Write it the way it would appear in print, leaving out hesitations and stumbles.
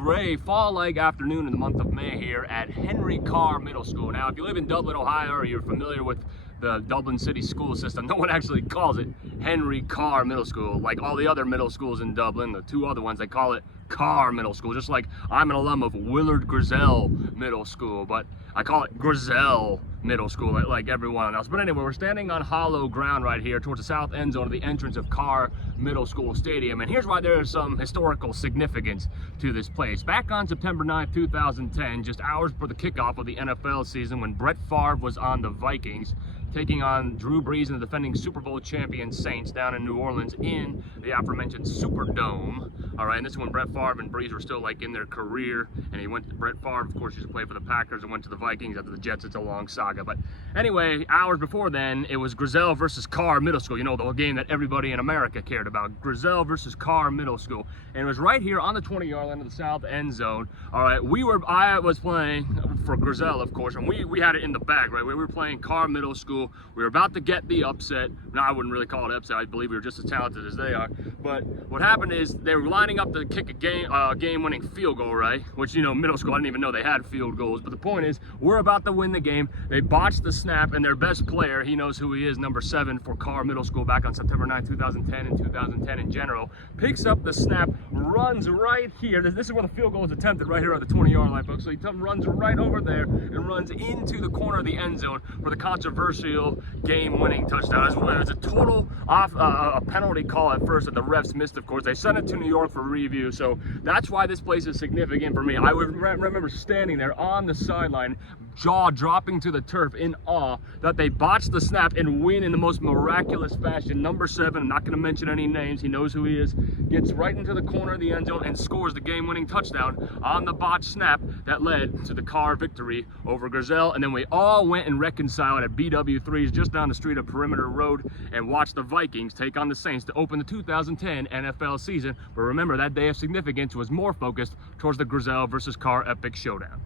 gray fall-like afternoon in the month of May here at Henry Carr Middle School. Now, if you live in Dublin, Ohio, or you're familiar with the Dublin City school system, no one actually calls it Henry Carr Middle School. Like all the other middle schools in Dublin, the two other ones, they call it Carr Middle School. Just like I'm an alum of Willard Grizzell Middle School, but I call it Grizzell Middle School like everyone else. But anyway, we're standing on hollow ground right here towards the south end zone of the entrance of Carr Middle School Stadium. And here's why there is some historical significance to this place. Back on September 9th, 2010, just hours before the kickoff of the NFL season, when Brett Favre was on the Vikings, taking on Drew Brees and the defending Super Bowl champion Saints down in New Orleans in the aforementioned Superdome. All right, and this is when Brett Favre and Brees were still like in their career, and he went to Brett Favre, of course, used to play for the Packers and went to the Vikings. After the Jets, it's a long saga. But anyway, hours before then, it was Grizzell versus Carr Middle School. You know, the game that everybody in America cared about. Grizzell versus Carr Middle School. And it was right here on the 20-yard line of the south end zone. All right, I was playing for Grizzell, of course, and we had it in the bag, right? We were playing Carr Middle School. We were about to get the upset. No, I wouldn't really call it upset. I believe we were just as talented as they are. But what happened is they were lining up to kick a game-winning field goal, right? Which, you know, middle school, I didn't even know they had field goals. But the point is, we're about to win the game. They botched the snap, and their best player, he knows who he is, number 7 for Carr Middle School back on September 9, 2010 and 2010 in general, picks up the snap, runs right here. This is where the field goal is attempted, right here on the 20-yard line, folks. So he runs right over there and runs into the corner of the end zone for the controversial game-winning touchdown. It was a total a penalty call at first that the refs missed, of course. They sent it to New York for review, so that's why this place is significant for me. I would remember standing there on the sideline, jaw dropping to the turf in awe that they botched the snap and win in the most miraculous fashion. Number 7, I'm not going to mention any names, he knows who he is, gets right into the corner of the end zone and scores the game-winning touchdown on the botched snap that led to the Carr victory over Grizzell. And then we all went and reconciled at BW3's just down the street of Perimeter Road and watched the Vikings take on the Saints to open the 2010 NFL season. But remember, that day of significance was more focused towards the Grizzell versus Carr Epic Showdown.